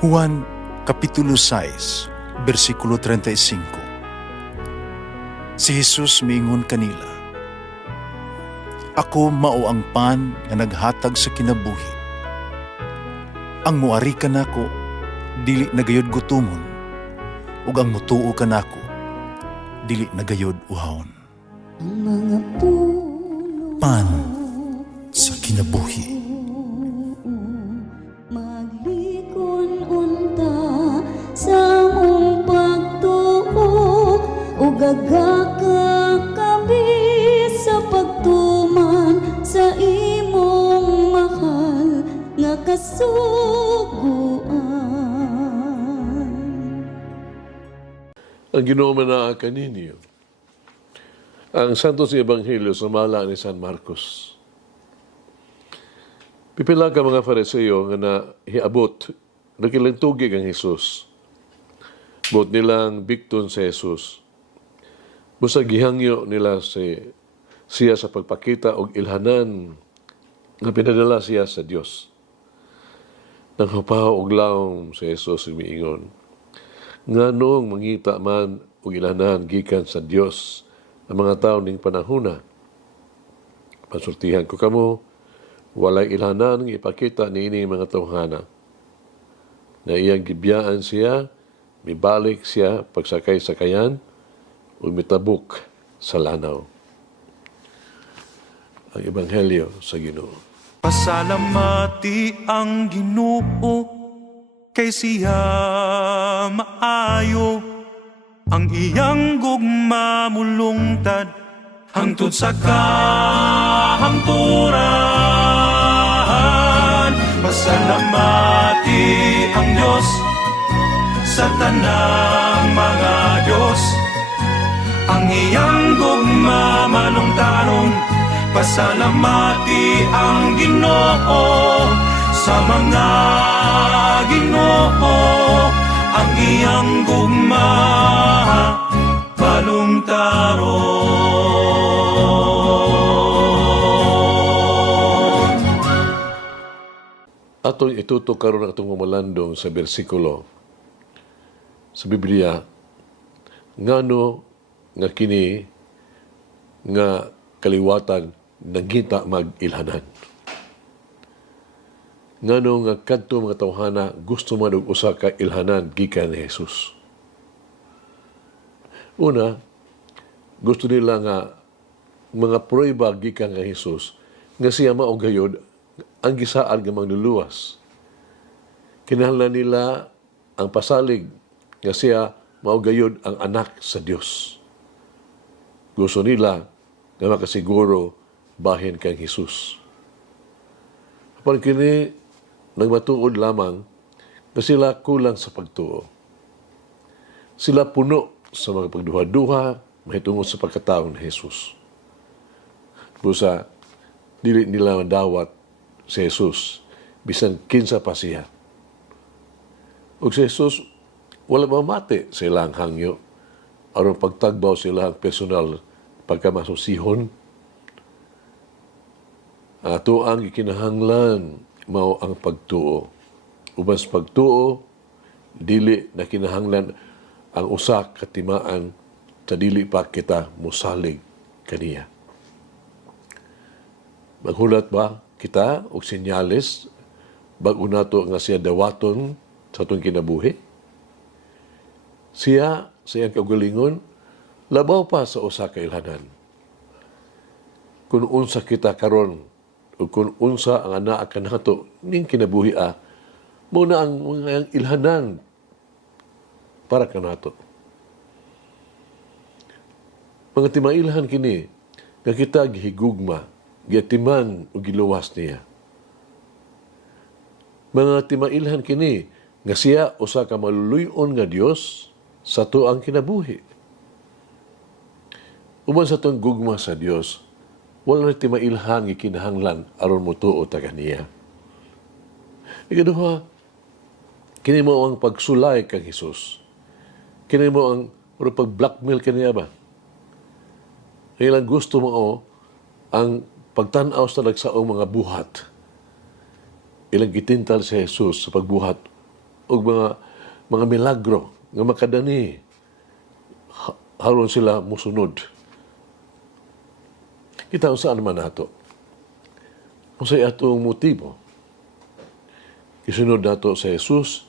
Juan Kapitulo 6, versikulo 35. Si Jesus miingon kanila, "Ako mao ang pan nga naghatag sa kinabuhi. Ang muari kanako dili nagayod gutomon, ug ang mutuo kanako dili nagayod uhawon." Ang mga puno Pan sa kinabuhi. maglikon unta sa mong pagtuo ug gagaka kami sa pagtuman sa imong mahal nga kasuguan. Ang Ginoo man kaninyo. Ang Santos Ebanghelyo sa mala ni San Marcos. Pipila ka mga Fariseo nga na hiabot, nakilang tugig ang Jesus. Buot nilang bikton sa Jesus. Busa gihangyo nila siya sa pagpakita og ilhanan nga pinadala siya sa Dios. Nang hupaw og laom si Jesus miingon, nganong mangita man og ilhanan gikan sa Dios ang mga tao ning panahona. Pasultihan ko kamo, walay ilhanan ng ipakita niini mga tawhana. Na iyang gibiyaan siya, mibalik siya pagsakay-sakayan, o mitabok sa lanaw. Ang Ebanghelyo sa Ginoo. Pasalamati ang Ginoo kay siya maayo, ang iyang gugma mulungtad hangtod sa kahangturan. Pasalamati ang Diyos sa tanang mga Diyos, ang iyang gugma malungtaron. Pasalamati ang Ginoo sa mga Ginoo, ang iyang gugma balungtaron. Atong itutok karon ang atong malandong sa bersikulo sa Biblia, ngano nga kini nga kaliwatan nagita mag-ilhanan. Ngano nga kadto mga tawhana gusto man og usa ka ilhanan gikan ni Jesus. Una, gusto nila nga mga prueba gikan kay Jesus nga siya mao gayud ang gisaad nga magluluwas. Kinahanglan nila ang pasalig nga siya mao gayud ang anak sa Dios. Gusto nila nga makasiguro bahin kang Jesus. Apan kini nagmatuod lamang na sila kulang sa pagtuo. Sila puno sa mga pagduha-duha mahitungod sa pagkatao ni Jesus. Busa, dili nila madawat si Jesus, bisan kinsa pa siya. Ug si Jesus, wala mamati sa ilang hangyo, aron pagtagbaw sila ang personal pagkamasosihon. Ato ang ikinahanglan mao ang pagtuo. Uban sa pagtuo, dili na kinahanglan ang usa ka timaan sa dili pa kita musalig kaniya. Maghulat ba kita og senyales bag-o nato nga siya dawaton sa atong kinabuhi? Siya sa iyang kaugalingon labaw pa sa usa ka ilhanan. Kung unsa kita karon o kung unsa ang anaa kanato ning kinabuhi mo na ang mga ilhanan para kanato. Mga timailhan kini nga kita gihigugma, giatiman o giluwas niya. Mga timailhan kini nga siya usa ka maluluyon nga Dios sa tuang kinabuhi. Uban sa itong gugma sa Dios, wala na timailhan nga kinahanglan aron mutuo ta kaniya. Ikaduha, kini mo ang pagsulay kang Jesus. Kini mo ang pag-blackmail kaniya ba? Ilang gusto mo ang pagtanaw sa nagsaong mga buhat. Ilang gitintal si Jesus sa pagbuhat og mga milagro nga makadani haron sila musunod. Kita saan man nato. Unsay atong motibo? Isunod nato sa Jesus,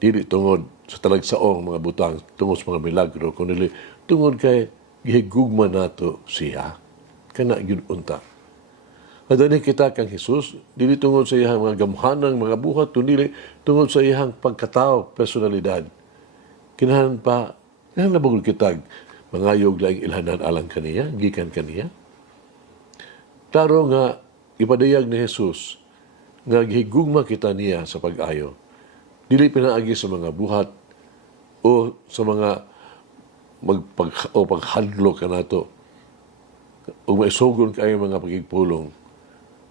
dili tungod sa talagsaong mga butang, tungod sa mga milagro, kundi tungod kay gihigugma nato siya. Kana gyud unta. Kadani kita kang Jesus, dili tungod sa iyang mga gamhanang mga buhat, kundi tungod sa iyang pagkatao, personalidad. Kinahanglan nabugol kitag mangayog laing ilhanan alang kaniya, gikan kaniya. Klaro nga ipadayag ni Jesus nga gihigugma kita niya sa pag-ayo. Dili pinaagi sa mga buhat o sa mga paghadlo ka nato o maisugon kayo mga pagigpulong.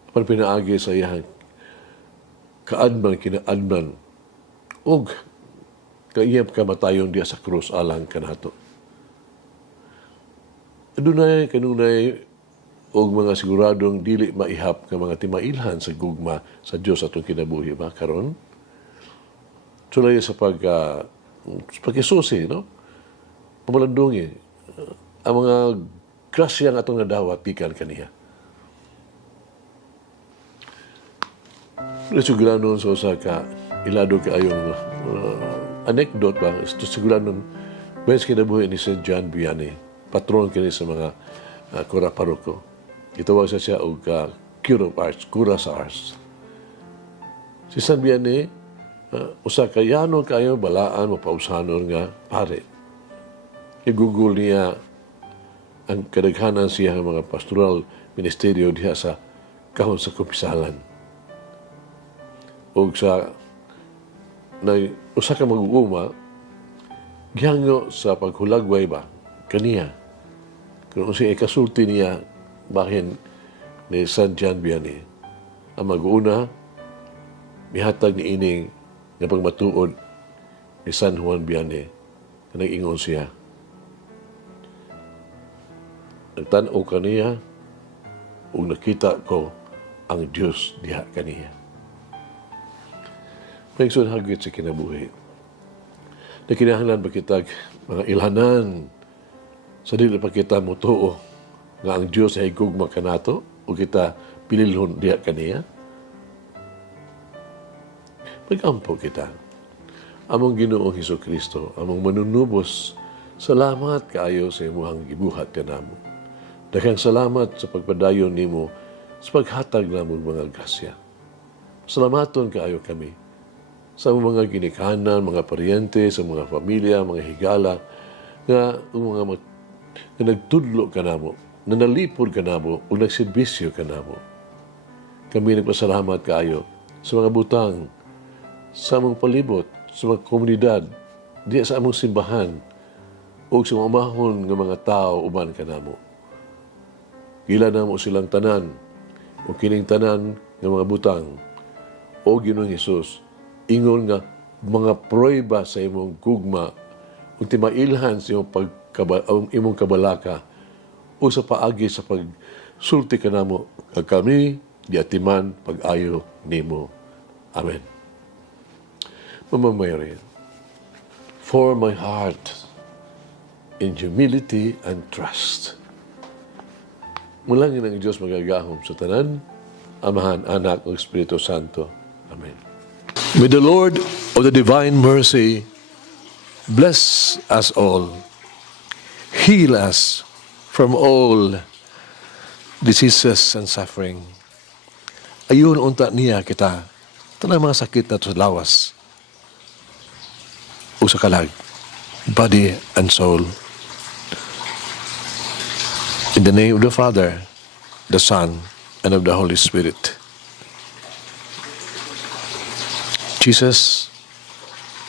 Apan pinaagi sa iyang kaadman, kinaadman o kaiyap kamatayon diya sa krus alang kanato. Adunay kanunay og mga siguradong dili maihap nga mga timailhan sa gugma sa Dios atong kinabuhi ba karon. Sulay sa pagkisusi, no? Pamalandungi ang mga grasya nga atong nadawat gikan kaniya. Siguranon sa usa ka ilado kaayong anecdote ba ito siguranon bes kinabuhi ni St. John Vianney, patron kini sa mga kura paroko. Itawag siya og cure of arts, kura sa arts. Si San Vianney, usa kayano kayo balaan mapausanon nga pare. I-google niya ang kadaghanan siya ng mga pastoral ministeryo diha sa kahon sa kumpisalan. O sa usa ka mag-uuma, gihango sa paghulagway ba kaniya. Kung siya ikasulti niya bahin ni San John Vianney, ang mag-una, mihatag ni ining na pagmatuod ni San Juan Vianney na nag-ingon siya. Nagtanaw kaniya o nakita ko ang Diyos diha kaniya. Pagsun hagit sa kinabuhi. Na kinahanglan ba kitag mga ilhanan sa dili pa kita mutuo nga ang Diyos ay gugma kanato o kita pililhon diha kaniya. Pag-ampo kita. Among Ginoong Hesukristo, among manunubos, salamat kaayo sa imuhang gibuhat kanamo. Daghang salamat sa pagpadayon nimo sa paghatag namong mga grasya. Salamaton kaayo kami sa mga ginikanan, mga paryente, sa mga pamilya, mga higala, nga nagtudlo kanamo, na nalipod kanamo, o nagserbisyo kanamo. Kami nagpasalamat kaayo sa mga butang, sa among palibot, sa mga komunidad, diya sa among simbahan, o sa mga umahon ng mga tao uban kanamo. Gila na mo silang tanan, o kining tanan ng mga butang, o Ginoong Hesus, ingon nga mga prueba sa imong gugma, o timailhan sa imong kabalaka, o sa paagi sa pagsulti kanamo, kag kami, diatiman, pag-ayo nimo. Amen. Mama Mary, for my heart in humility and trust. Mulangin ang Diyos magagahom sa tanan, Amahan, Anak, o Espiritu Santo. Amen. May the Lord of the divine mercy bless us all, heal us from all diseases and suffering. Ayun unta niya kita, tanang mga sakit na sa lawas, o sa kalag, body and soul. In the name of the Father, the Son, and of the Holy Spirit. Jesus,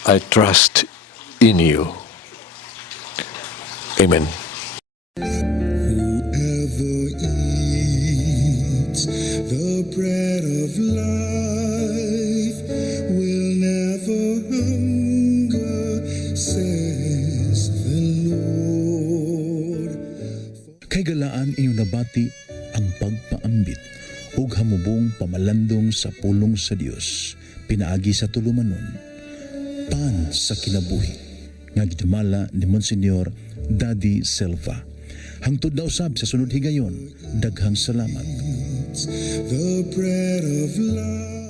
I trust in you. Amen. Whoever eats the bread of life will never hunger, says the Lord. Kay galaan inyong nabati ang pagpaambit ug hamubong pamalandong sa pulong sa Dios pinaagi sa tulumanon. pan sa kinabuhi nga gidumala ni Monsignor Daddy Silva. Hangtod na usab sa sunod higayon, daghang salamat. the bread of life.